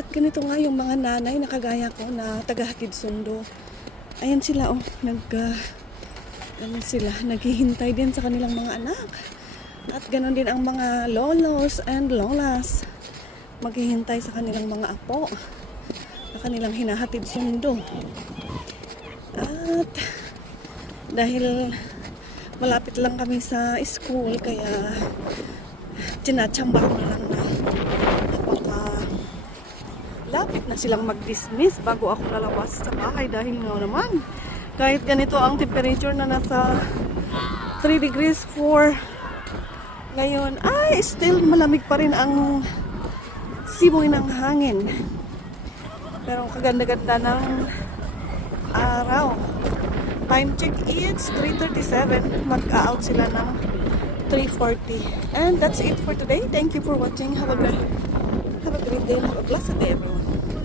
At ganito nga yung mga nanay na kagaya ko na tagahatid sundo. Ayan sila oh, nag ah, ano sila, naghihintay din sa kanilang mga anak. At ganon din ang mga lolos and lolas. Maghihintay sa kanilang mga apo na kanilang hinahatid sundo. At dahil malapit lang kami sa school kaya tinatsambar na lang na napaka lapit na silang mag-dismiss bago ako lalabas sa bahay dahil nga naman kahit ganito ang temperature na nasa 3 degrees 4 ngayon ay still malamig pa rin ang simoy ng hangin. Pero kaganda-ganda ng araw. Time check is 3.37 mag-out sila ng 3.40 and that's it for today. Thank you for watching. Have a great day have a blessed day everyone